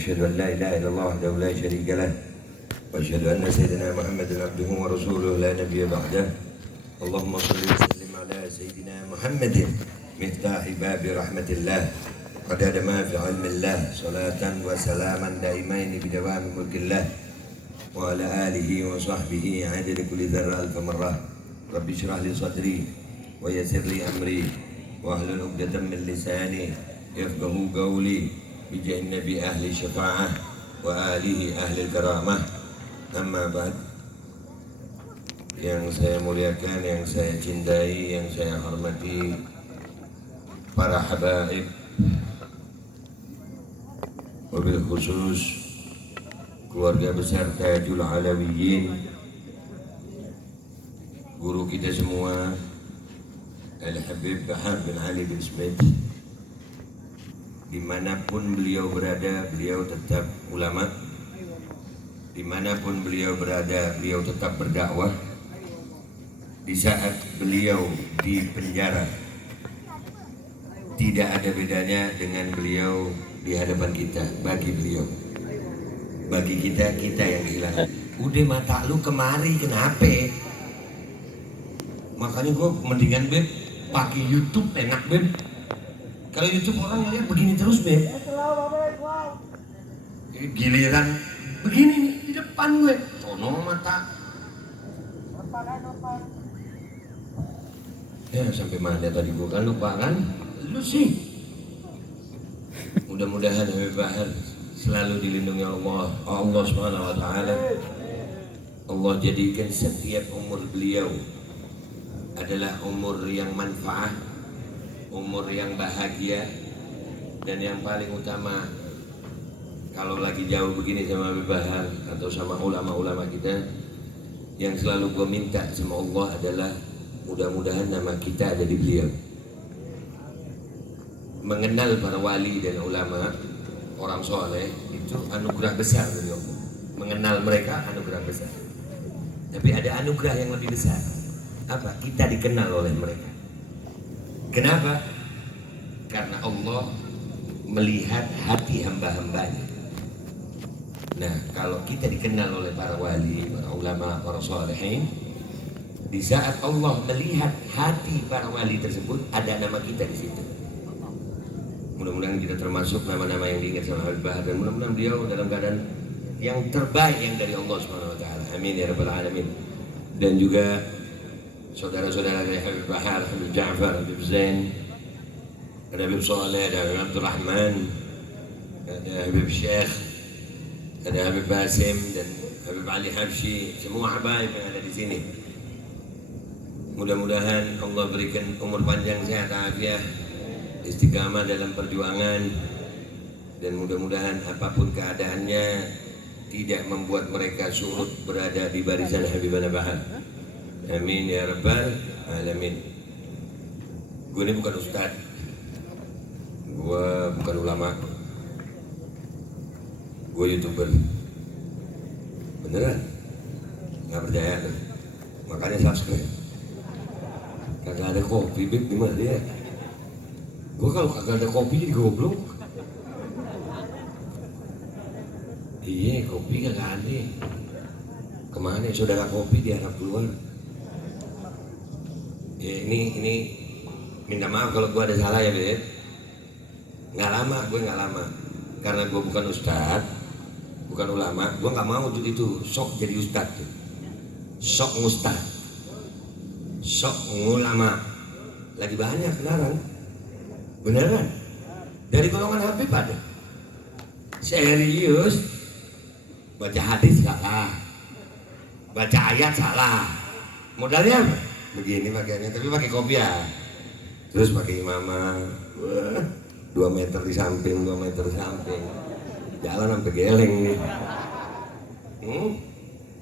أشهد أن لا إله إلا الله وحده لا شريك له وأشهد أن سيدنا محمدا عبده ورسوله لا نبي بعده. اللهم صل وسلم على سيدنا محمد مفتاح باب رحمة الله عدد ما في علم الله صلاة وسلاما دائمين بدوام ملك الله وعلى آله وصحبه عدد كل ذرة ألف مرة. رب اشرح لي صدري ويسر لي أمري واحلل عقدة من لساني يفقهوا قولي بجاه النبي أهل الشفاعة وآله أهل الكرامة. Amma ba'd. Yang saya muliakan, yang saya cintai, yang saya hormati para habaib, wabil khusus keluarga besar Tajul Alawiyin, guru kita semua Al-Habib Bahar bin Ali bin Smith. Dimanapun beliau berada, beliau tetap ulama. Dimanapun beliau berada, beliau tetap berdakwah. Di saat beliau di penjara, tidak ada bedanya dengan beliau di hadapan kita. Bagi beliau, bagi kita, kita yang kehilangan. Udah mata lu kemari, kenapa? Makanya gue mendingan Beb pakai YouTube, enak Beb. Kalau YouTube orang lihat begini terus Beb. Giliran begini nih di depan gue, tono mata. Ya sampai mana tadi gue kan lupa kan? Lu sih. Mudah-mudahan Habib Bahar selalu dilindungi Allah Subhanahu wa taala. Allah jadikan setiap umur beliau adalah umur yang manfaat, umur yang bahagia, dan yang paling utama kalau lagi jauh begini sama Habib Bahar atau sama ulama-ulama kita, yang selalu gue minta sama Allah adalah mudah-mudahan nama kita ada di beliau. Mengenal para wali dan ulama, orang soleh, itu anugerah besar dari Allah. Mengenal mereka anugerah besar. Tapi ada anugerah yang lebih besar. Apa? Kita dikenal oleh mereka. Kenapa? Karena Allah melihat hati hamba-hambanya. Nah, kalau kita dikenal oleh para wali, para ulama, para solehin, di saat Allah melihat hati para wali tersebut, ada nama kita di situ. Mudah-mudahan kita termasuk nama-nama yang diingat sama Habib Bahar, dan mudah-mudahan beliau dalam keadaan yang terbaik yang dari Allah Subhanahu wa taala. Amin ya rabbal alamin. Dan juga saudara-saudara dari Habib Bahar, Habib Ja'far, Habib Zain, ada Habib Saleh, ada Habib Abdul Rahman, ada Habib Syekh, ada Habib Basim dan Habib Ali Habsyi, semua habaib yang ada di sini. Mudah-mudahan Allah berikan umur panjang, sehat, afiat, istiqamah dalam perjuangan, dan mudah-mudahan apapun keadaannya tidak membuat mereka surut berada di barisan Habibana Bahar. Amin ya rabbal alamin. Gue ini bukan ustad, gue bukan ulama, gue YouTuber. Beneran? Nggak percaya tuh? Makanya subscribe. Kagak ada kopi, Beb, gimana dia? Gue kalau kagak ada kopi jadi goblok. Iya, kopi kagak ada. Kemana saudara kopi diharap keluar? Ya, ini minta maaf kalau gue ada salah ya, Beb. Nggak lama. Karena gue bukan ustad, bukan ulama, gue nggak mau tuh itu sok jadi ustad tuh. Sok ngustad, sok ngulama. Lagi banyak sekarang, beneran. Dari golongan Habib ada. Serius, baca hadis salah, baca ayat salah. Modalnya apa? Begini pakaiannya, tapi pakai kopiah. Terus pakai imamah. 2 meter di samping, 2 meter di samping, jalan sampai geleng nih.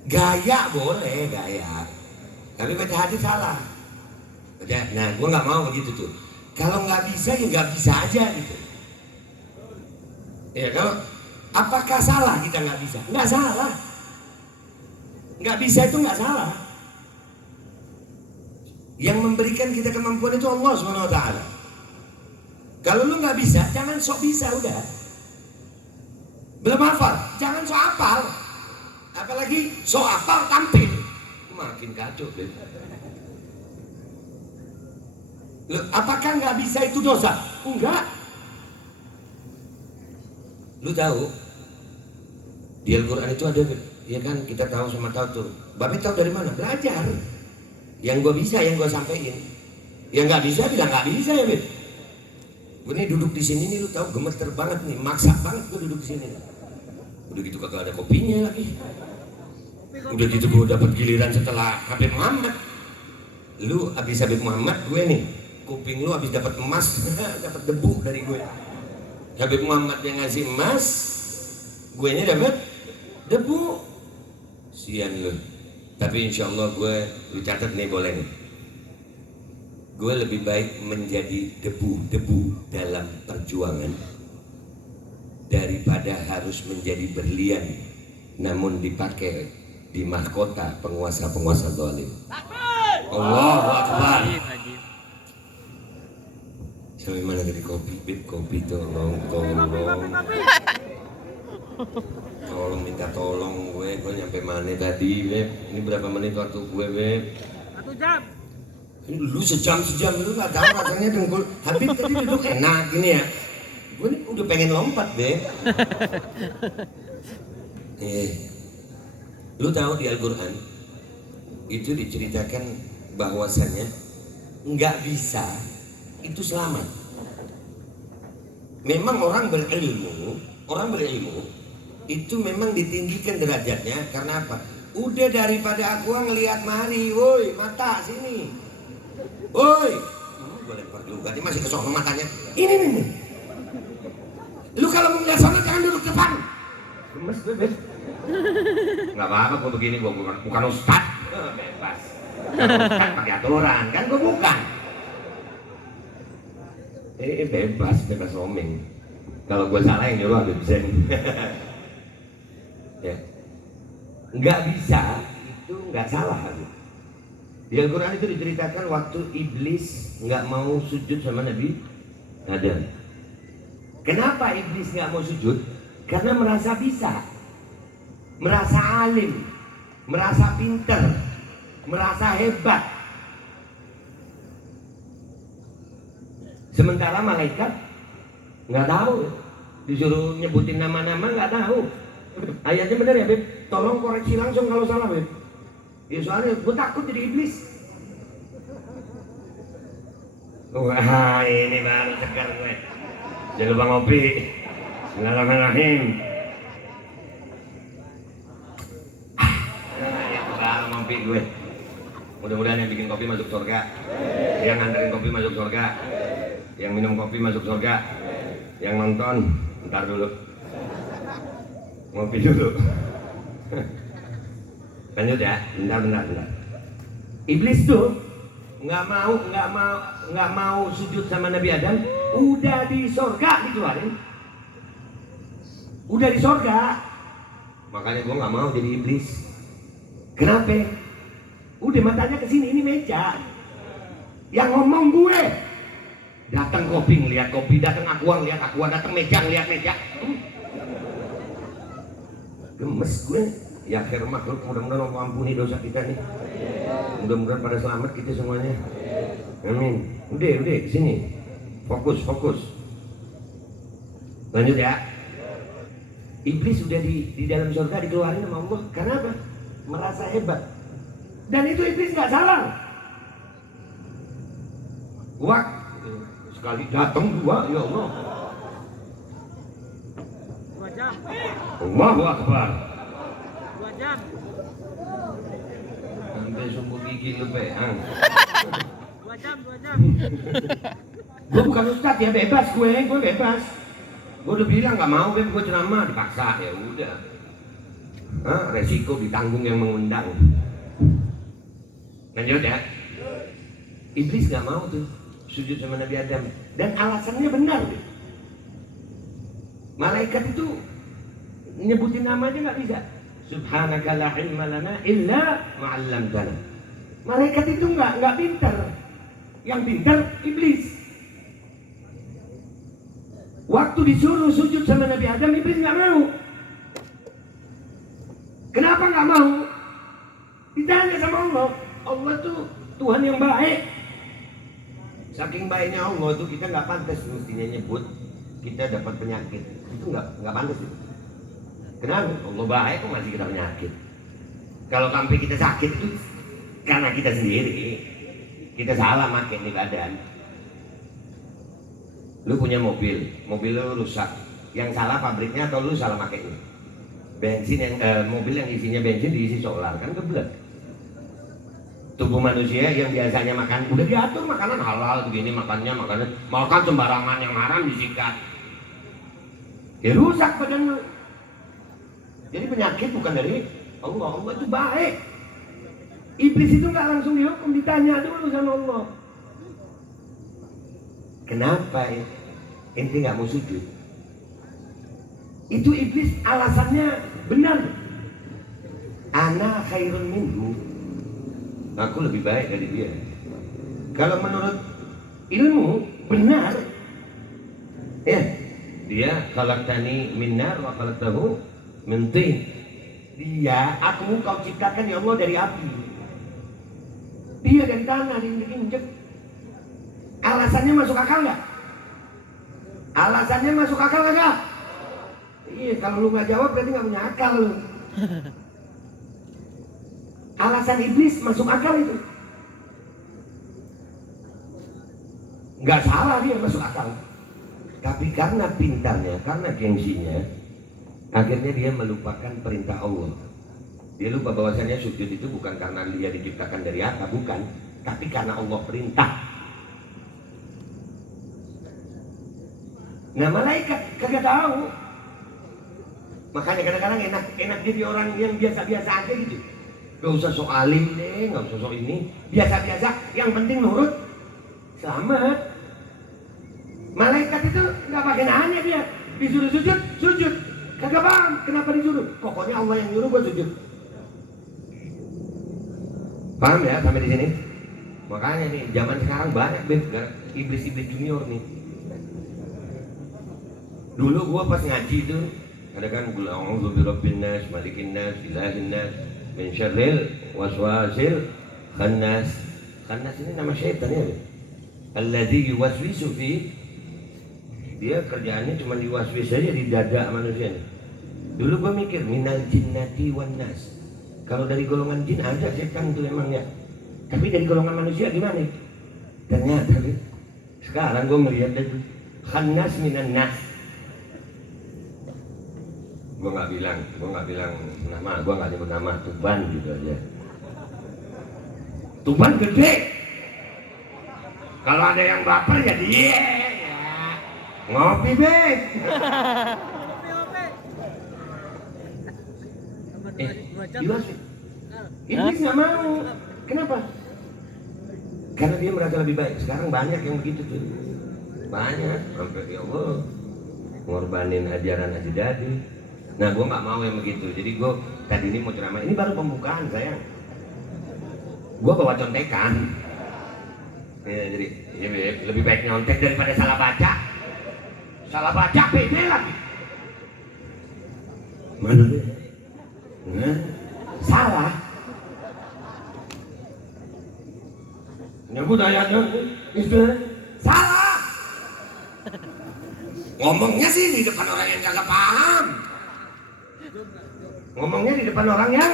Gaya boleh, gaya, tapi baca hadis salah. Nah, gue nggak mau begitu tuh. Kalau nggak bisa ya nggak bisa aja gitu. Ya kalau apakah salah kita nggak bisa? Nggak salah. Nggak bisa itu nggak salah. Yang memberikan kita kemampuan itu Allah Subhanahu wa taala. Kalau lu nggak bisa, jangan sok bisa udah. Belum hafal, jangan so hafal. Apalagi so hafal tampil. Makin kacau deh. Loh, apakah nggak bisa itu dosa? Enggak. Lu tahu di Al-Quran itu ada, ya kan, kita tahu sama tahu tuh. Bapak tahu dari mana? Belajar. Yang gue bisa, yang gue sampaikan. Yang nggak bisa bilang nggak bisa ya, Beb. Gue nih duduk di sini nih, lu tahu gemeter banget nih, maksa banget gue duduk di sini. Udah gitu kagak ada kopinya lagi. Udah gitu gue dapat giliran setelah Habib Muhammad. Lu habis Habib Muhammad, gue nih kuping lu habis dapat emas, dapat debu dari gue. Habib Muhammad yang ngasih emas, gue nya dapat debu. Sian lu. Tapi insya Allah gue, lu catat nih, boleh nih. Gue lebih baik menjadi debu-debu dalam perjuangan daripada harus menjadi berlian namun dipakai di mahkota penguasa-penguasa zalim. Allahu Akbar. Sampai mana tadi kopi? Bib, kopi tolong. Tolong minta tolong gue nyampe mana tadi, Beb? Ini berapa menit waktu gue, Beb? 1 jam. Lu sejam lu gak tahu rasanya dengkul. Habib tadi duduk enak gini ya. Gue nih udah pengen lompat, Beb. Lu tahu di Al-Quran itu diceritakan bahwasannya nggak bisa itu selamat. Memang orang berilmu itu memang ditinggikan derajatnya karena apa? Udah daripada aku ngelihat mari, woi mata sini, woi, gue lempar juga, dia masih kesono matanya. Ini nih. Lu kalau mau ngeliat sana jangan duduk depan. Gemes gue, Beb. Nggak apa-apa gue begini, gue bukan ustad. Bebas. Kalau ustad pakai aturan, kan gue bukan. Bebas roaming. Kalau gue salah yang nyuruh Habib Zain. Ya. Nggak bisa, itu nggak salah. Di Al-Quran itu diceritakan waktu iblis nggak mau sujud sama Nabi Adam. Kenapa iblis nggak mau sujud? Karena merasa bisa, merasa alim, merasa pinter, merasa hebat. Sementara malaikat nggak tahu, disuruh nyebutin nama-nama nggak tahu. Ayatnya benar ya, Beb? Tolong koreksi langsung kalau salah, Beb. Ya soalnya gue takut jadi iblis. Wah, ini baru segar gue. Jangan lupa ngopi. Bismillahirrahmanirrahim. Baru ngopi gue. Mudah-mudahan yang bikin kopi masuk surga, yang nganterin kopi masuk surga, yang minum kopi masuk surga, yang nonton ntar dulu, ngopi dulu. Lanjut ya, bentar. Iblis tuh nggak mau sujud sama Nabi Adam, udah di surga dikeluarin, udah di surga. Makanya gue nggak mau jadi iblis. Kenapa? Udah matanya ke sini, ini meja. Yang ngomong gue. Datang kopi ngeliat kopi, datang aqua ngeliat aqua, datang meja ngeliat meja. Gemes gue. Ya akhir makhluk, mudah-mudahan Allah ampuni dosa kita nih. Mudah-mudahan pada selamat kita semuanya. Amin. Udah sini. Fokus. Lanjut ya. Iblis sudah di dalam surga dikeluarin sama Allah. Karena apa? Merasa hebat. Dan itu iblis nggak salah. Wah, sekali datang dua, ya Allah. 2 jam. Allahu Akbar. 2 jam. Sampai sumbu gigi lu peang. 2 jam. Gue bukan ustadz ya, bebas gue bebas. Gue udah bilang nggak mau, gue ceramah dipaksa, ya udah. Resiko ditanggung yang mengundang. Lanjut ya. Iblis nggak mau tuh sujud sama Nabi Adam, dan alasannya benar. Malaikat itu nyebutin namanya nggak bisa. Subhanaka la ilma lana illa ma 'allamtana. Malaikat itu nggak pintar. Yang pintar iblis. Waktu disuruh sujud sama Nabi Adam, iblis nggak mau. Kenapa nggak mau? Ditanya sama Allah. Allah tuh Tuhan yang baik. Saking baiknya Allah tuh kita nggak pantas mestinya nyebut kita dapat penyakit. Itu nggak pantas itu. Kenapa? Allah baik kok masih kita penyakit. Kalau sampai kita sakit itu karena kita sendiri. Kita salah pakai nih badan. Lu punya mobil lu rusak. Yang salah pabriknya atau lu salah pakainya? Bensin yang mobil yang isinya bensin diisi solar kan kebelet. Tubuh manusia yang biasanya makan udah diatur makanan halal begini makan sembarangan yang haram disikat. Ya rusak badan lu. Jadi penyakit bukan dari Allah. Allah itu baik. Iblis itu nggak langsung dihukum, ditanya dulu sama Allah. Kenapa ente nggak mau sujud? Itu iblis alasannya benar. Ana khairun minhu. Aku lebih baik dari dia. Kalau menurut ilmu benar. Ya, dia khalaqtani min nar wa khalaqtahu min tin. Dia, aku kau ciptakan ya Allah dari api. Dia dari tanah diinjek. Alasannya masuk akal nggak? Alasannya masuk akal nggak? Iya, kalau lu nggak jawab berarti nggak punya akal lu. Alasan iblis masuk akal itu. Nggak salah dia masuk akal. Tapi karena pintarnya, karena gengsinya, akhirnya dia melupakan perintah Allah. Dia lupa bahwasanya sujud itu bukan karena dia diciptakan dari apa, bukan, tapi karena Allah perintah. Nah malaikat kagak tahu. Makanya kadang-kadang enak jadi orang yang biasa-biasa aja gitu. Gak usah sok alim deh, gak usah sok ini, biasa-biasa, yang penting nurut, selamat. Malaikat itu gak pakai nanya dia, disuruh sujud, kagak paham kenapa disuruh. Pokoknya Allah yang nyuruh gua sujud. Paham ya sampai di sini? Makanya nih zaman sekarang banyak iblis-iblis junior nih. Dulu gua pas ngaji itu ada kan qul a'udzu birabbin nas, malikin nas, ilahin nas, min syarril waswasil khannas. Khannas ini nama syaitan ya. Alladzi yuwaswisu fi, dia kerjaannya cuma diwaswis saja di dada manusia nih. Dulu gua mikir minal jinnati wan nas. Kalau dari golongan jin ada setan itu emangnya. Tapi dari golongan manusia gimana? Ternyata sekarang gue melihat itu khannas minan nas. Gue nggak bilang nama, gue nggak nyebut nama, Tuban gitu aja. Tuban gede. Kalau ada yang baper ya dia. Ngopi be. Iblis nggak mau. Kenapa? Karena dia merasa lebih baik. Sekarang banyak yang begitu tuh. Banyak. Sampai ya Allah ngorbanin ajaran ajdadi. Nah gue nggak mau yang begitu. Jadi gue tadi ini mau ceramah. Ini baru pembukaan sayang. Gue bawa contekan. Ya, jadi lebih baik nyontek daripada salah baca. Salah baca pede lagi. Mana dia? Nah, salah. Nyebut ayatnya itu salah. Ngomongnya sih di depan orang yang kagak paham. Ngomongnya di depan orang yang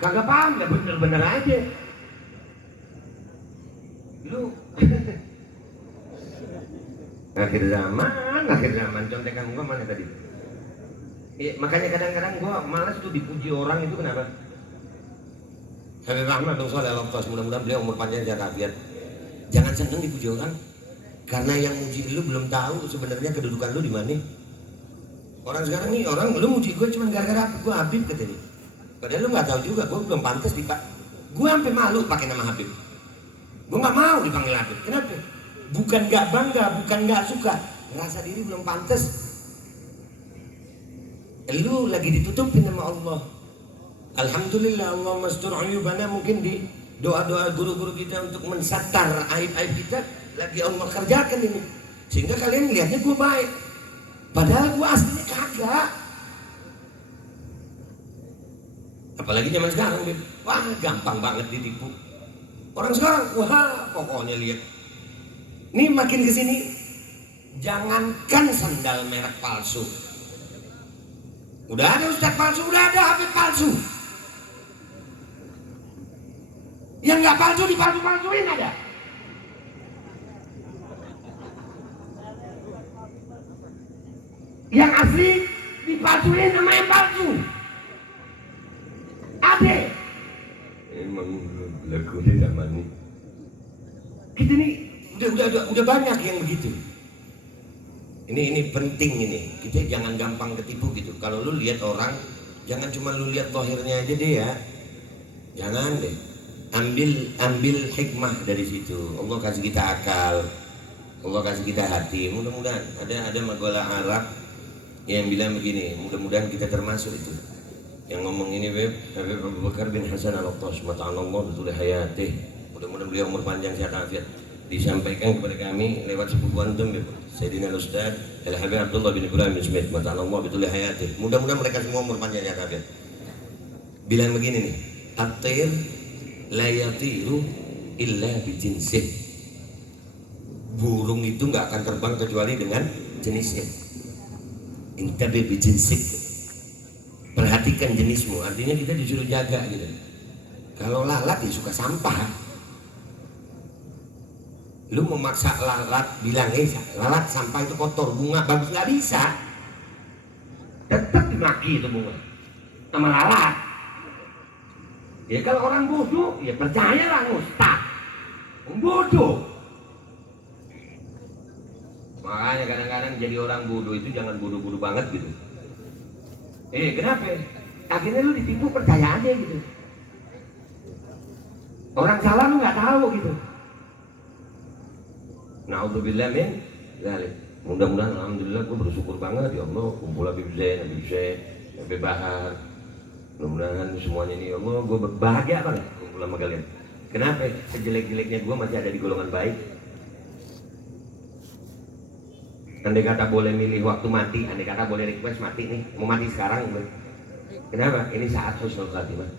kagak paham, ya bener-bener aja. Lu akhir zaman contekan gua mana tadi? Makanya kadang-kadang gua malas tuh dipuji orang itu kenapa? Habib Ahmad dong soal Al-Qas, mudah-mudahan beliau umur panjang sehat afiat. Jangan seneng dipuji orang, karena yang muji lu belum tahu sebenarnya kedudukan lu di mana. Orang sekarang nih orang lu muji gue cuma gara-gara gue Habib katanya. Padahal lu nggak tahu juga, gue belum pantas gue sampai malu pakai nama Habib. Gue nggak mau dipanggil Habib. Kenapa? Bukan nggak bangga, bukan nggak suka, rasa diri belum pantas. Lu lagi ditutupin sama Allah. Alhamdulillah Allah mastur ayubana, mungkin di doa-doa guru-guru kita untuk mensattar aib-aib kita lagi Allah kerjakan ini. Sehingga kalian lihatnya gue baik. Padahal gue aslinya kagak. Apalagi zaman sekarang, Beb. Wah, gampang banget ditipu. Orang sekarang, wah, pokoknya lihat. Ini makin kesini, jangankan sandal merek palsu. Udah ada ustadz palsu, udah ada Habib palsu. Yang nggak palsu dipalsu-palsuin ada. Yang asli dipalsuin sama yang palsu. Ada. Emang lagunya zaman ini. Kita nih udah banyak yang begitu. Ini penting ini. Kita jangan gampang ketipu gitu. Kalau lu lihat orang, jangan cuma lu lihat zahirnya aja deh ya. Jangan deh. Ambil hikmah dari situ. Allah kasih kita akal. Allah kasih kita hati. Mudah-mudahan ada makalah Arab yang bilang begini, mudah-mudahan kita termasuk itu. Yang ngomong ini Habib Abu Bakar bin Hasan Al-Attas, mata'anallah betul hayatih. Mudah-mudahan beliau umur panjang sehat afiat. Disampaikan kepada kami lewat sepupu antum Sayyidina Ustaz Al-Habib Abdullah bin Ibrahim bin Smith, mata'anallah betul hayatih. Mudah-mudahan mereka semua umur panjang sehat afiat. Bilang begini nih, at-tayr la yatiru illa bijinsih. Burung itu nggak akan terbang kecuali dengan jenisnya. Intabi bijinsik. Perhatikan jenismu, artinya kita disuruh jaga gitu. Kalau lalat ya suka sampah. Lu memaksa lalat bilang, lalat sampah itu kotor, bunga bagus, nggak bisa. Tetap dimaki itu bunga sama lalat. Ya kalau orang bodoh, ya percayalah ustaz. Bodoh. Makanya kadang-kadang jadi orang bodoh itu jangan bodoh-bodoh banget gitu. Kenapa? Akhirnya lu ditipu, percaya aja gitu. Orang salah lu nggak tahu gitu. Na'udzubillah min dzalik. Mudah-mudahan alhamdulillah gue bersyukur banget ya Allah kumpul Habib Zain, Habib Syekh, Habib Bahar. Mudah-mudahan semuanya ini ya Allah gue bahagia banget kumpul sama kalian. Kenapa? Sejelek-jeleknya gue masih ada di golongan baik. Andai kata boleh milih waktu mati, andai kata boleh request mati nih, mau mati sekarang. Kenapa? Ini saat husnul khatimah.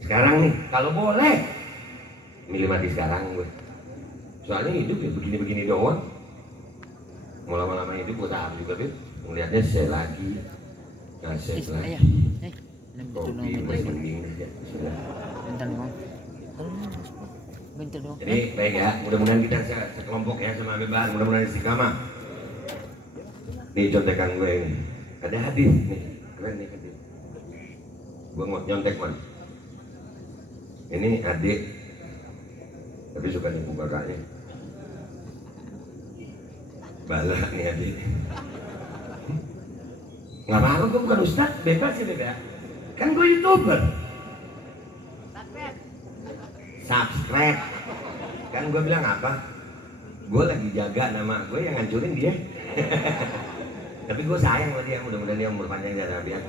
Sekarang nih, kalau boleh milih mati sekarang gue. Soalnya hidup ya begini-begini doang. Mau lama-lama hidup gue tahu juga, Bib. Ngeliatnya saya lagi, ngasih lagi. Kopi masih mending aja. Sudah. Jadi baik ya, mudah-mudahan kita sekelompok ya sama Habib Bahar, mudah-mudahan istiqamah. Nih contekan gue ini, ada hadis nih, keren nih hadis. Gue mau nyontek man. Ini adik, tapi suka nipu kakaknya. Bala nih adik. Nggak apa-apa, gue bukan ustaz, bebas ya beda. Kan gue YouTuber. Subscribe. Kan gue bilang apa? Gue lagi jaga nama gue yang ngancurin dia. Tapi gue sayang sama dia, mudah-mudahan dia umur panjang dan afiat.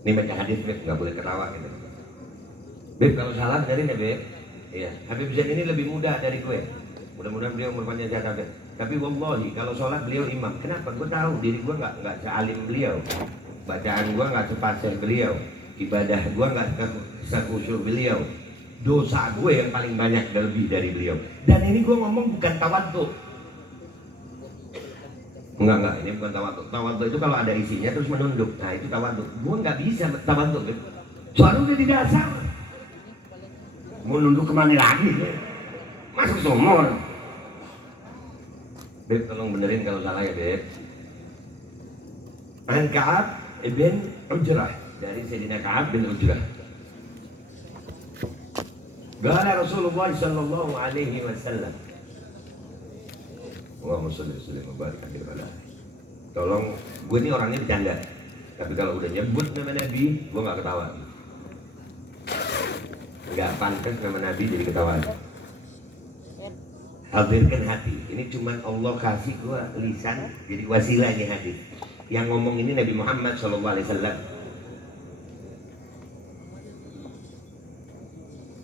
Ini baca hadis, Beb, nggak boleh ketawa gitu. Beb, kalau salah benerin ya, Beb. Iya, Habib Zain ini lebih muda dari gue. Mudah-mudahan beliau umur panjang dan afiat. Tapi wallahi, kalau sholat beliau imam. Kenapa? Gue tahu diri gue nggak sealim beliau. Bacaan gue nggak sepasih beliau. Ibadah gue nggak sekusyuk beliau. Dosa gue yang paling banyak dan lebih dari beliau. Dan ini gue ngomong bukan tawadhu. Enggak, ini bukan tawadhu. Tawadhu itu kalau ada isinya terus menunduk. Nah itu tawadhu. Gue nggak bisa tawadhu. Soalnya udah di dasar. Mau nunduk kemana lagi? Masuk sumur. Beb, tolong benerin kalau salah ya, Beb. An Ka'ab ibn Ujrah. Dari Sayyidina Ka'ab bin Ujrah. Qala Rasulullah sallallahu alaihi wasallam. Allahumma shalli wa barik alaihi. Tolong, gue ini orangnya bercanda. Tapi kalau udah nyebut nama Nabi, gue nggak ketawa. Nggak pantas nama Nabi jadi ketawa. Hadirkan hati. Ini cuma Allah kasih gue lisan jadi wasilah ini hadis. Yang ngomong ini Nabi Muhammad sallallahu alaihi wasallam.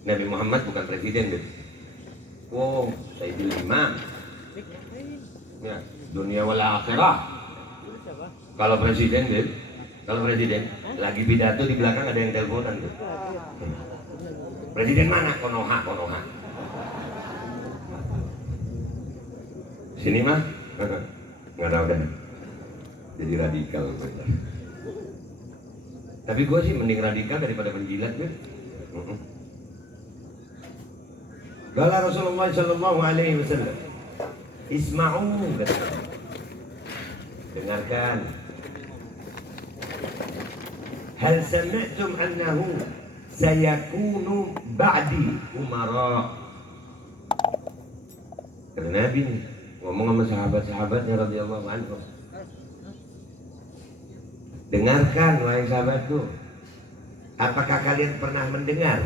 Nabi Muhammad bukan presiden gitu. Wow, Sayyidul Imam. Ya, dunia wal akhirah. Kalau presiden gitu, Kalau presiden lagi pidato di belakang ada yang teleponan tuh. Presiden mana? Konoha. Sini mah? Nggak tahu dah. Jadi radikal. Tapi gue sih mending radikal daripada penjilat gue. Qala Rasulullah sallallahu alaihi wasallam, isma'u, dengarkan. Hal sami'tum annahu sayakunu ba'di umara. Kata Nabi nih, ngomong sama sahabat-sahabatnya radhiyallahu anhum. Dengarkan wahai sahabatku, apakah kalian pernah mendengar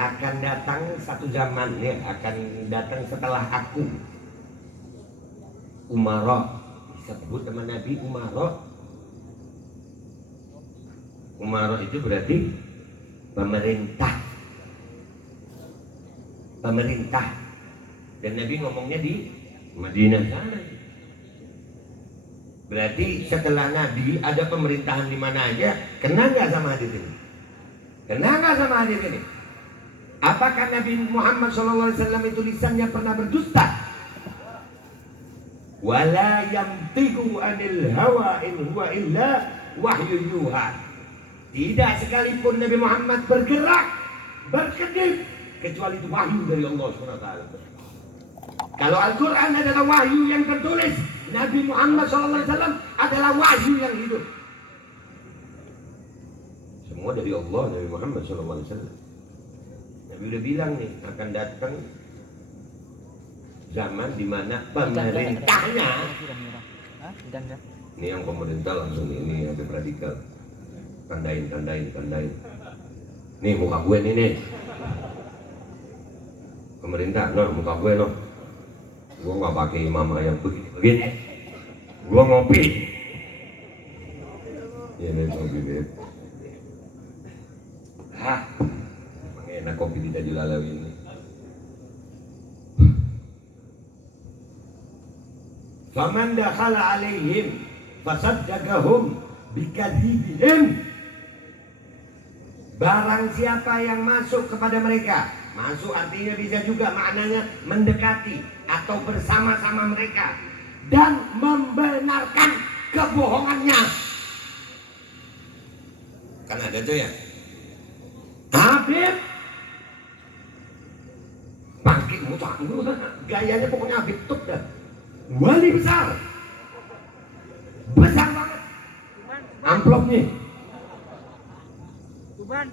akan datang satu zaman ya, akan datang setelah aku umara, disebut sama Nabi umara. Umara itu berarti pemerintah. Dan Nabi ngomongnya di Madinah sana. Berarti setelah Nabi ada pemerintahan di mana aja. Kena nggak sama hadis ini? Apakah Nabi Muhammad SAW itu lisannya pernah berdusta? Wala yamtiku anil hawa in huwa illa wahyu yuha. Tidak sekalipun Nabi Muhammad bergerak, berkedip, kecuali itu wahyu dari Allah SWT. Kalau Al-Quran adalah wahyu yang tertulis, Nabi Muhammad SAW adalah wahyu yang hidup. Semua dari Allah, Nabi Muhammad SAW. Nabi udah bilang nih, akan datang zaman di mana pemerintahnya, ini yang pemerintah langsung ini ada radikal. Tandain. Nih muka gue nih. Pemerintah, nah muka gue loh. Gue nggak pakai imamah yang begini. Gue ngopi. Ya nih ngopi beb. Emang enak kopi tidak dilalui ini. Faman dakhala alaihim fasaddaqahum bikadzibihim. Barang siapa yang masuk kepada mereka, masuk artinya bisa juga maknanya mendekati atau bersama-sama mereka dan membenarkan kebohongannya. Kan ada tuh ya, Habib bangkit muncak, gayanya pokoknya Habib tuh dah, wali besar banget. Amplopnya Tuban.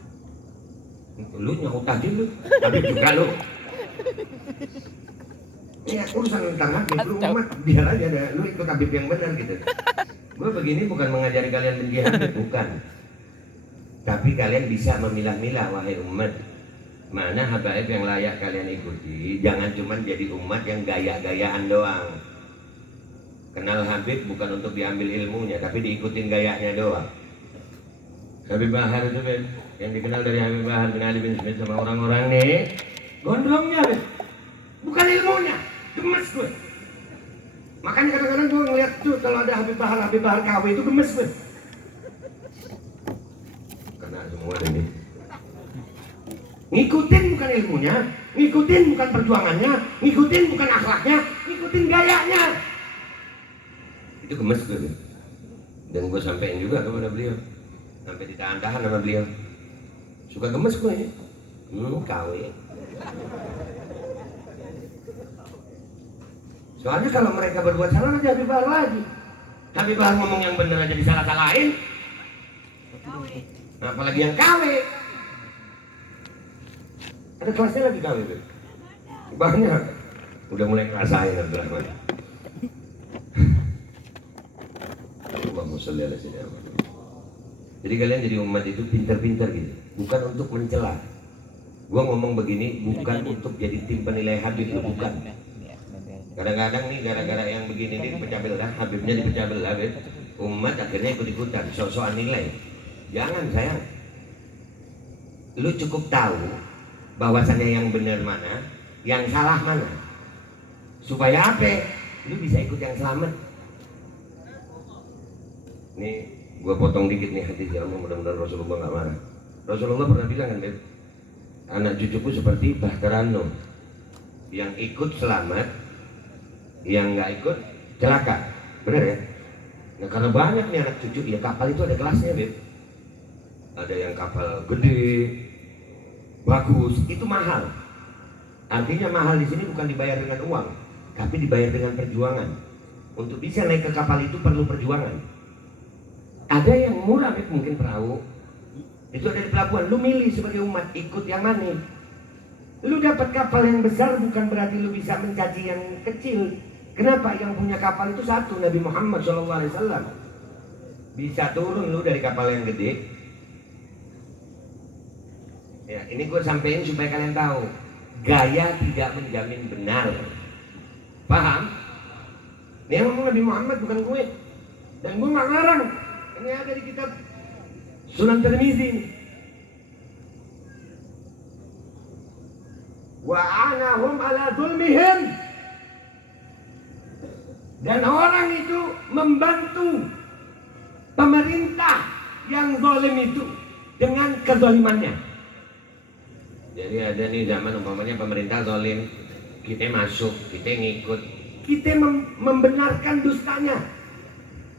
Lu nyaut tadi lu, tapi juga lu. Ini urusan tentang Habib, lu umat biar aja dah, lu ikut Habib yang benar gitu. Gue begini bukan mengajari kalian benci Habib, bukan. Tapi kalian bisa memilah-milah wahai umat, mana habaib yang layak kalian ikuti. Jangan cuma jadi umat yang gaya-gayaan doang. Kenal Habib bukan untuk diambil ilmunya, tapi diikutin gayanya doang. Habib Bahar itu Ben, yang dikenal dari Habib Bahar bin Ali bin Smith sama orang-orang nih, gondrongnya Ben, bukan ilmunya, gemes gue. Makanya kadang-kadang gue ngeliat tuh kalau ada Habib Bahar KW itu gemes gue. Kena semua ini. Ngikutin bukan ilmunya, ngikutin bukan perjuangannya, ngikutin bukan akhlaknya, ngikutin gayanya. Itu gemes gue Ben. Dan gue sampein juga kepada beliau. Sampai ditahan-tahan sama beliau. Suka gemes gue ya. KW. Soalnya kalau mereka berbuat salah aja Habib Bahar lagi. Habib Bahar ngomong yang benar aja disalah-salahin. Nah, apalagi yang KW. Ada kelasnya lagi KW tuh. Banyak. Udah mulai ngerasain Abdurrahman. Allahumma sholli ala sayyidina Muhammad. Jadi kalian jadi umat itu pintar-pintar gitu, bukan untuk mencela. Gua ngomong begini bukan untuk jadi tim penilai Habib, bukan. Kadang-kadang nih gara-gara yang begini nih dipecah belah, Habibnya dipecah belah, umat akhirnya ikut-ikutan, sok-sokan nilai. Jangan sayang. Lu cukup tahu bahwasannya yang benar mana, yang salah mana. Supaya apa? Lu bisa ikut yang selamat. Nih Gua potong dikit nih hadis ya, mudah-mudahan Rasulullah nggak marah. Rasulullah pernah bilang kan, Beb, anak cucuku seperti Bahtarano, yang ikut selamat, yang nggak ikut celaka. Bener ya? Nah karena banyak nih anak cucu, ya kapal itu ada kelasnya, Beb. Ada yang kapal gede, bagus, itu mahal. Artinya mahal di sini bukan dibayar dengan uang, tapi dibayar dengan perjuangan. Untuk bisa naik ke kapal itu perlu perjuangan. Ada yang murah, Beb, mungkin perahu. Itu ada di pelabuhan. Lu milih sebagai umat ikut yang mana. Lu dapat kapal yang besar bukan berarti lu bisa mencaci yang kecil. Kenapa? Yang punya kapal itu satu, Nabi Muhammad SAW. Bisa turun lu dari kapal yang gede. Ya, ini gue sampein supaya kalian tahu, gaya tidak menjamin benar. Paham? Ini yang ngomong Nabi Muhammad, bukan gue. Dan gue nggak ngarang. Ini ada di kitab Sunan Tirmizi. Wa anahum ala zulmihim. Dan orang itu membantu pemerintah yang zalim itu dengan kezalimannya. Jadi ada nih zaman umpamanya pemerintah zalim, kita masuk, kita ngikut, kita membenarkan dustanya.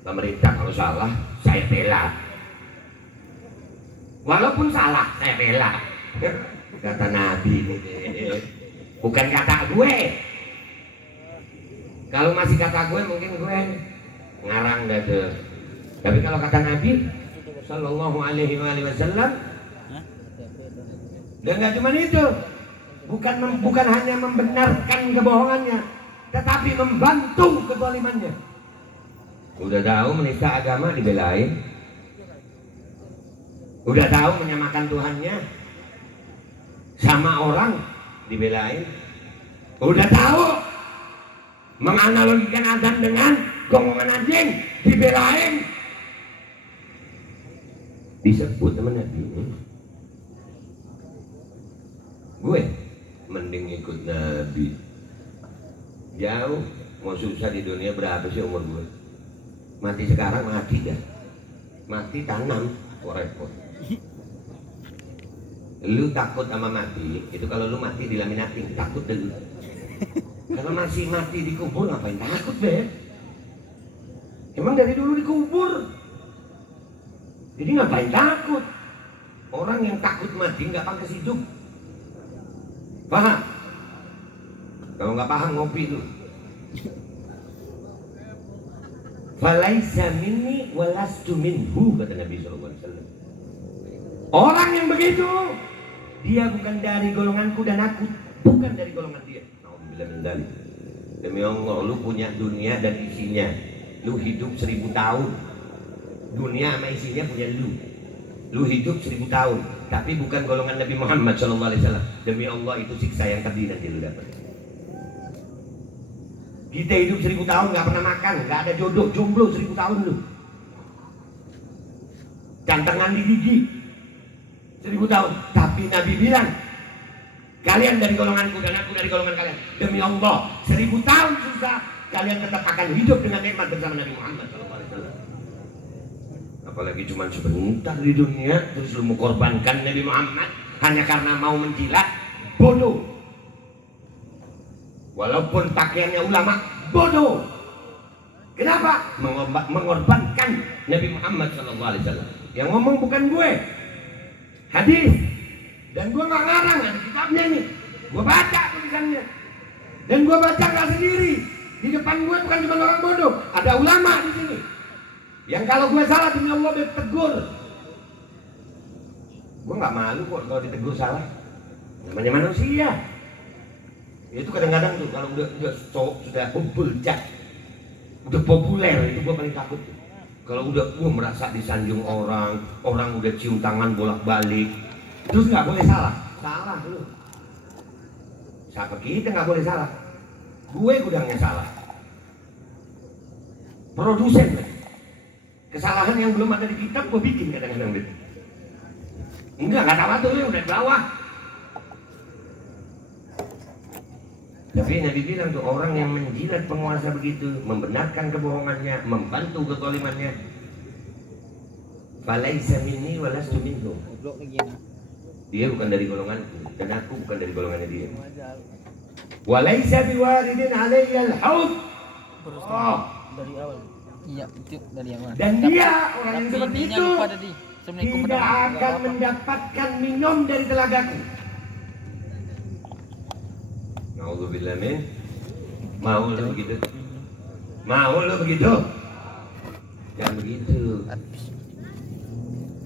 Pemerintah kalau salah, saya bela. Walaupun salah, saya bela. Kata Nabi, bukan kata gue. Kalau masih kata gue, mungkin gue ngarang dah tuh. Tapi kalau kata Nabi Sallallahu Alaihi Wasallam, dan nggak cuma itu, bukan hanya membenarkan kebohongannya, tetapi membantu kezalimannya. Udah tahu menista agama dibelain, udah tahu menyamakan Tuhannya sama orang dibelain, udah tahu menganalogikan azan dengan gonggongan anjing dibelain, disebut teman Nabi. Gue mending ikut Nabi. Jauh, mau susah di dunia berapa sih umur gue? Mati sekarang mati dah. Mati tanam, repot. Lu takut sama mati, itu kalau lu mati dilaminating, takut dulu. Kalau masih mati dikubur ngapain takut, Beb? Emang dari dulu dikubur. Jadi ngapain takut? Orang yang takut mati nggak pantas hidup. Paham? Kalau nggak paham ngopi tuh. Falaisa minni walastu minhu, kata Nabi SAW. Orang yang begitu, dia bukan dari golonganku dan aku bukan dari golongan dia. Demi Allah, lu punya dunia dan isinya. Lu hidup 1000 tahun. Dunia sama isinya punya lu. Lu hidup 1000 tahun, tapi bukan golongan Nabi Muhammad SAW. Demi Allah, itu siksa yang tadi nanti lu dapat. Kita hidup 1000 tahun nggak pernah makan, nggak ada jodoh, jomblo 1000 tahun lu. Cantengan di gigi 1000 tahun. Tapi Nabi bilang, kalian dari golonganku dan aku dari golongan kalian. Demi Allah, 1000 tahun susah, kalian tetap akan hidup dengan nikmat bersama Nabi Muhammad SAW. Apalagi cuma sebentar di dunia, terus lu mau korbankan Nabi Muhammad hanya karena mau menjilat, bodoh. Walaupun pakaiannya ulama, bodoh. Kenapa? Mengorbankan Nabi Muhammad SAW. Yang ngomong bukan gue, hadis. Dan gue nggak ngarang, ada kitabnya nih. Gue baca tulisannya. Dan gue baca nggak sendiri. Di depan gue bukan cuma orang bodoh, ada ulama di sini. Yang kalau gue salah demi Allah ditegur. Gue nggak malu kok kalau ditegur salah. Namanya manusia. Itu kadang-kadang tuh kalau udah sudah beljak, udah populer, itu gue paling takut tuh. Kalau udah gue merasa disanjung orang udah cium tangan bolak-balik, terus nggak boleh salah lu. Siapa kita nggak boleh salah? Gue gudangnya salah. Produsen kan? Kesalahan yang belum ada di kitab gue bikin kadang-kadang gitu. Nggak tahu tuh udah di bawah. Tapi Nabi bilang tuh, orang yang menjilat penguasa begitu, membenarkan kebohongannya, membantu kezalimannya, Falaisa minni walastu minhum. Goblok lagi ya. Dia bukan dari golonganku dan aku bukan dari golongannya dia. Walaisa biwaridin alayya al-haud. Oh. Dari awal. Iya, itu dari awal. Dan dia orang yang Tapi seperti intinya itu lupa tadi. Assalamualaikum tidak warahmatullahi akan wabarakatuh. mendapatkan minum dari telagaku. Nauzubillah min. Mau lo begitu? Mau lo begitu? Jangan begitu.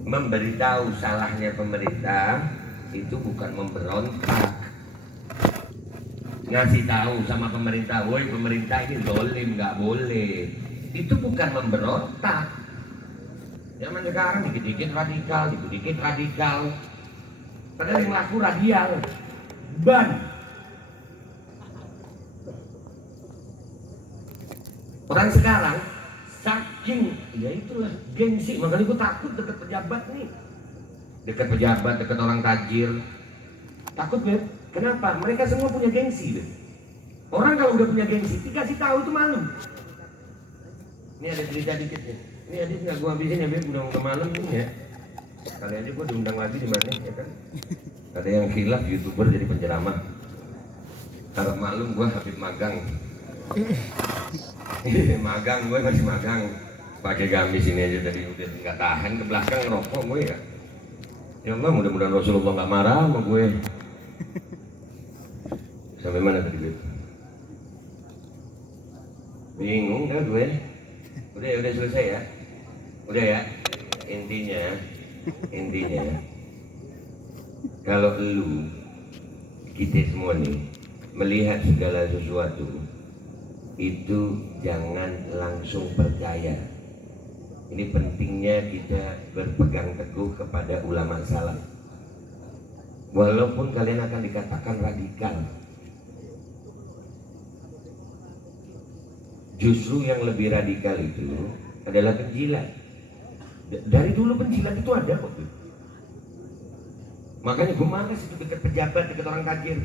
Memberitahu salahnya pemerintah itu bukan memberontak. Ngasih tahu sama pemerintah, woi pemerintah ini zalim, nggak boleh. Itu bukan memberontak. Zaman sekarang dikit-dikit radikal, dikit-dikit radikal. Padahal yang laku radial. Ban. Orang sekarang saking, ya itulah gengsi. Makanya gue takut dekat pejabat nih. Dekat pejabat, dekat orang tajir. Takut gue. Kenapa? Mereka semua punya gengsi deh. Orang kalau udah punya gengsi, dikasih tahu itu malu. Ini ada cerita dikit nih. Ini adit nggak gue habisin ya, Beb. Udah malam nih ya. Kali aja gue diundang lagi di mana ya kan? Ada yang khilaf YouTuber jadi penceramah. Kalau malam gue habis magang. Magang gue masih magang. Pakai gamis ini aja tadi udah nggak tahan ke belakang ngerokok gue ya. Ya Allah, mudah-mudahan Rasulullah nggak marah sama gue. Sampai mana tadi gue? Bingung kan gue? Udah selesai ya? Udah ya? Intinya kalau lu kita semua nih melihat segala sesuatu itu jangan langsung percaya. Ini pentingnya kita berpegang teguh kepada ulama salaf. Walaupun kalian akan dikatakan radikal, justru yang lebih radikal itu adalah penjilat. Dari dulu penjilat itu ada kok. Makanya gue malas itu dekat pejabat, dekat orang tajir.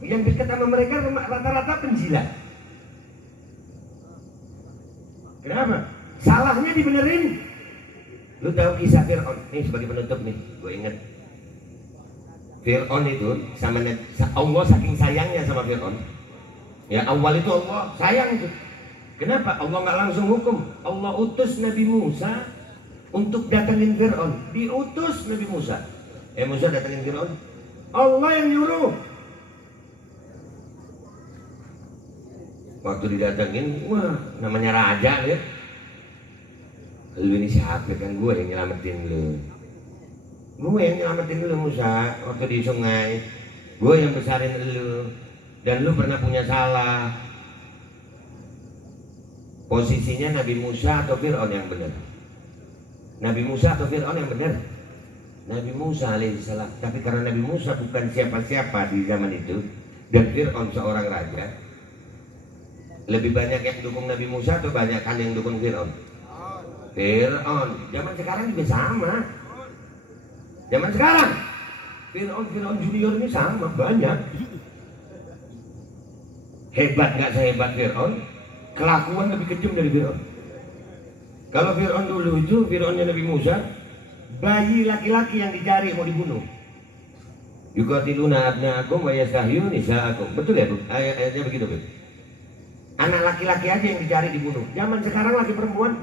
Yang dekat sama mereka rata-rata penjilat. Kenapa? Salahnya dibenerin. Lu tahu kisah Fir'aun? Nih sebagai penutup nih, gue inget. Fir'aun itu sama Allah saking sayangnya sama Fir'aun. Ya awal itu Allah sayang itu. Kenapa? Allah nggak langsung hukum. Allah utus Nabi Musa untuk datangin Fir'aun. Diutus Nabi Musa. Musa datangin Fir'aun. Allah yang nyuruh. Waktu didatengin, wah namanya raja ya. Lu ini siapa kan? Gue yang nyelamatin lu. Gue yang nyelamatin lu Musa waktu di sungai. Gue yang besarin lu. Dan lu pernah punya salah. Posisinya Nabi Musa atau Fir'aun yang benar? Nabi Musa atau Fir'aun yang benar? Nabi Musa alaihissalam. Tapi karena Nabi Musa bukan siapa-siapa di zaman itu dan Fir'aun seorang raja, lebih banyak yang dukung Nabi Musa atau banyak kan yang dukung Fir'aun? Fir'aun. Zaman sekarang juga sama. Zaman sekarang Fir'aun junior ini sama banyak. Hebat nggak sehebat Fir'aun, kelakuan lebih kejam dari Fir'aun. Kalau Fir'aun dulu itu, Fir'aunnya Nabi Musa, bayi laki-laki yang dicari mau dibunuh. Yuqatiluna abna'akum wa yastahyuna nisa'akum. Betul ya, Bu? Ayatnya begitu, Bu. Anak laki-laki aja yang dicari dibunuh. Zaman sekarang laki perempuan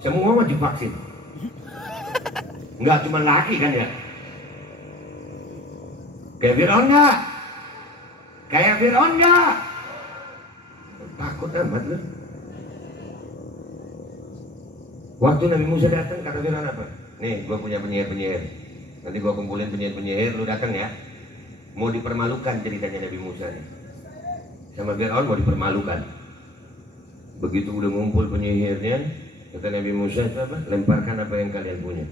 semua wajib vaksin. Enggak cuma laki kan ya? Kayak Fir'aun enggak? Kayak Fir'aun enggak? Takut amat lu. Waktu Nabi Musa datang kata Fir'aun apa? Nih, gua punya penyihir-penyihir. Nanti gua kumpulin penyihir-penyihir, lu datang ya. Mau dipermalukan ceritanya Nabi Musa nih. Sama Fir'aun mau dipermalukan. Begitu udah ngumpul penyihirnya, kata Nabi Musa itu apa? Lemparkan apa yang kalian punya.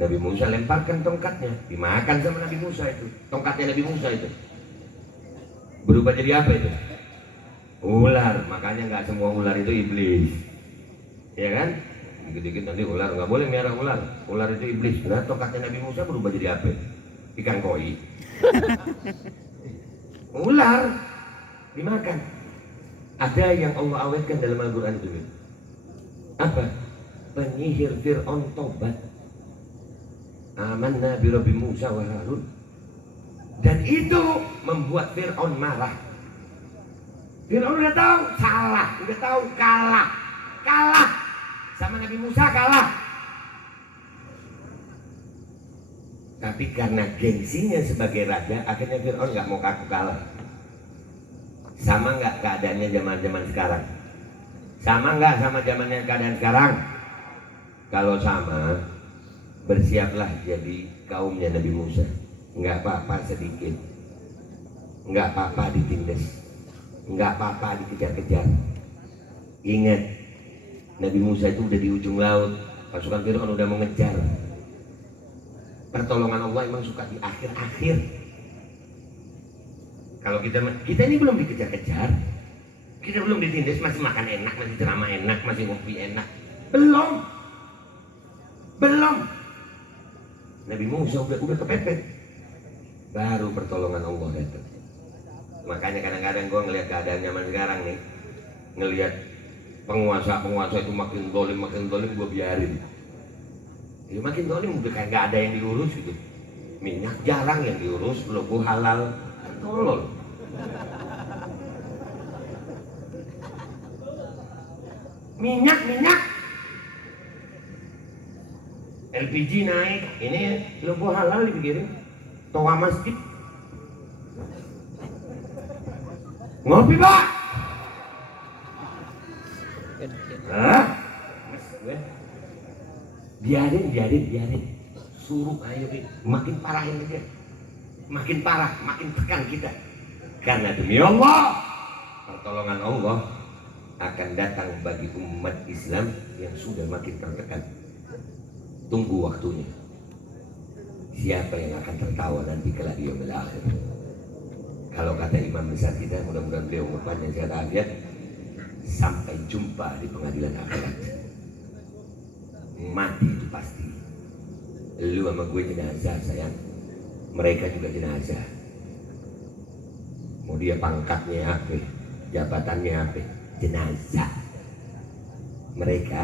Nabi Musa lemparkan tongkatnya, dimakan sama Nabi Musa itu. Tongkatnya Nabi Musa itu berubah jadi apa itu? Ular. Makanya nggak semua ular itu iblis, ya kan? Dikit-dikit nanti ular, nggak boleh miara ular. Ular itu iblis. Nah, tongkatnya Nabi Musa berubah jadi apa? Ikan koi. Ular dimakan. Ada yang Allah awetkan dalam Al-Quran itu. Apa? penyihir Fir'aun tobat. Amanna bi Rabbi Musa wa Harun. Dan itu membuat Fir'aun marah. Fir'aun udah tahu salah, udah tahu kalah sama Nabi Musa, kalah. Tapi karena gengsinya sebagai raja, akhirnya Fir'aun nggak mau kaku kalah. Sama nggak keadaannya zaman sekarang? Sama nggak sama zamannya keadaan sekarang? Kalau sama, bersiaplah jadi kaumnya Nabi Musa. Nggak apa-apa sedikit, nggak apa-apa ditindas, nggak apa-apa dikejar-kejar. Ingat, Nabi Musa itu udah di ujung laut, pasukan Fir'aun udah mau ngejar. Pertolongan Allah emang suka di akhir-akhir. Kalau kita ini belum dikejar-kejar, kita belum ditindas, masih makan enak, masih ceramah enak, masih ngopi enak, belum. Nabi Musa udah kepepet, baru pertolongan Allah datang. Makanya kadang-kadang gue ngelihat keadaan zaman sekarang nih, ngelihat penguasa itu makin dolim, gue biarin. Ya makin dolim, udah kayak nggak ada yang diurus gitu. Minyak jarang yang diurus, logo halal, tolol. Minyak LPG naik, ini logo halal dipikirin. Toa masjid. Ngopi, Pak. Hah? Biarin. Suruh ayo, makin parahin aja. Makin parah, makin tekan kita. Karena demi Allah, pertolongan Allah akan datang bagi umat Islam yang sudah makin tertekan. Tunggu waktunya. Siapa yang akan tertawa nanti kelak di yaumil akhir? Kalau kata imam besar kita, mudah-mudahan beliau umur panjang sehat afiat, sampai jumpa di pengadilan akhirat. Mati itu pasti. Lu sama gue jenazah sayang, mereka juga jenazah. Mau dia pangkatnya apa, jabatannya apa, jenazah. Mereka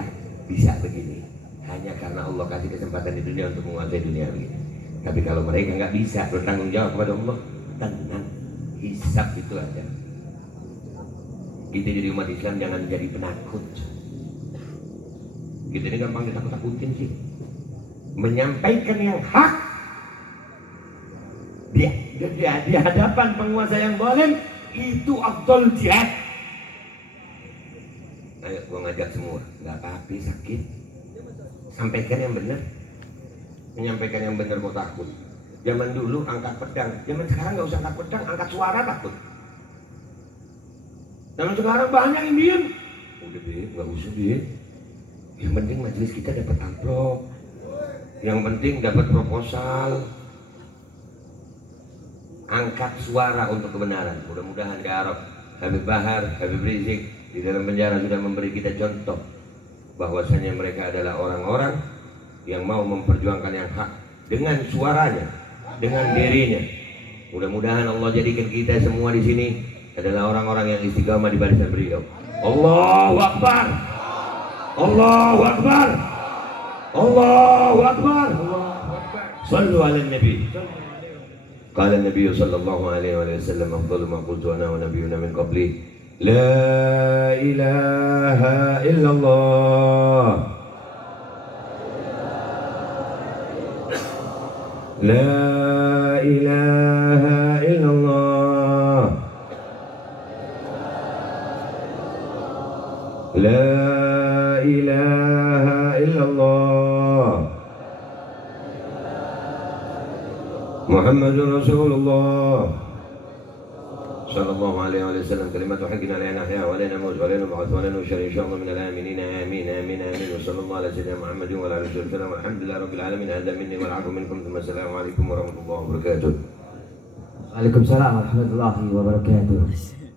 bisa begini hanya karena Allah kasih kesempatan di dunia untuk menguasai dunia begini. Tapi kalau mereka nggak bisa bertanggung jawab kepada Allah, tenang, hisab itu ada. Kita jadi umat Islam jangan jadi penakut. Kita ini gampang ditakut-takutin sih. Menyampaikan yang hak di hadapan penguasa yang zalim itu afdal jihad. Ayo gua ngajak semua, nggak apa-apa sakit, sampaikan yang benar. Menyampaikan yang benar kok takut. Zaman dulu angkat pedang, zaman sekarang nggak usah angkat pedang, angkat suara takut. Zaman sekarang banyak yang diem. Udah deh, nggak usah deh. Yang penting majelis kita dapat amplop. Yang penting dapat proposal. Angkat suara untuk kebenaran. Mudah-mudahan ya Arab, Habib Bahar, Habib Rizik di dalam penjara sudah memberi kita contoh bahwasanya mereka adalah orang-orang yang mau memperjuangkan yang hak dengan suaranya, dengan dirinya. Mudah-mudahan Allah jadikan kita semua di sini adalah orang-orang yang istiqamah di barisan beliau. Allahu Akbar. Allahu Akbar. Allahu Akbar. Sallu ala Nabi. Qala Nabi sallallahu alaihi wasallam afdalu ma qultu ana wa nabiyyuna min qabli la ilaha illallah. La ilaha illallah. La ilaha illallah. Muhammadur Rasulullah sallallahu alaihi wasallam. Kalimatu haqqin alaina ahya wa lana mawt wa lana ba'th wa lana syarri insyaallah min al-aminin. Amin amin amin. Wa sallallahu ala sayyidina Muhammadin wa ala alihi wasallam. Alhamdulillah rabbil alamin. Hadza minni wal 'afwu minkum. Assalamu alaikum warahmatullahi wabarakatuh. Waalaikumsalam warahmatullahi wabarakatuh.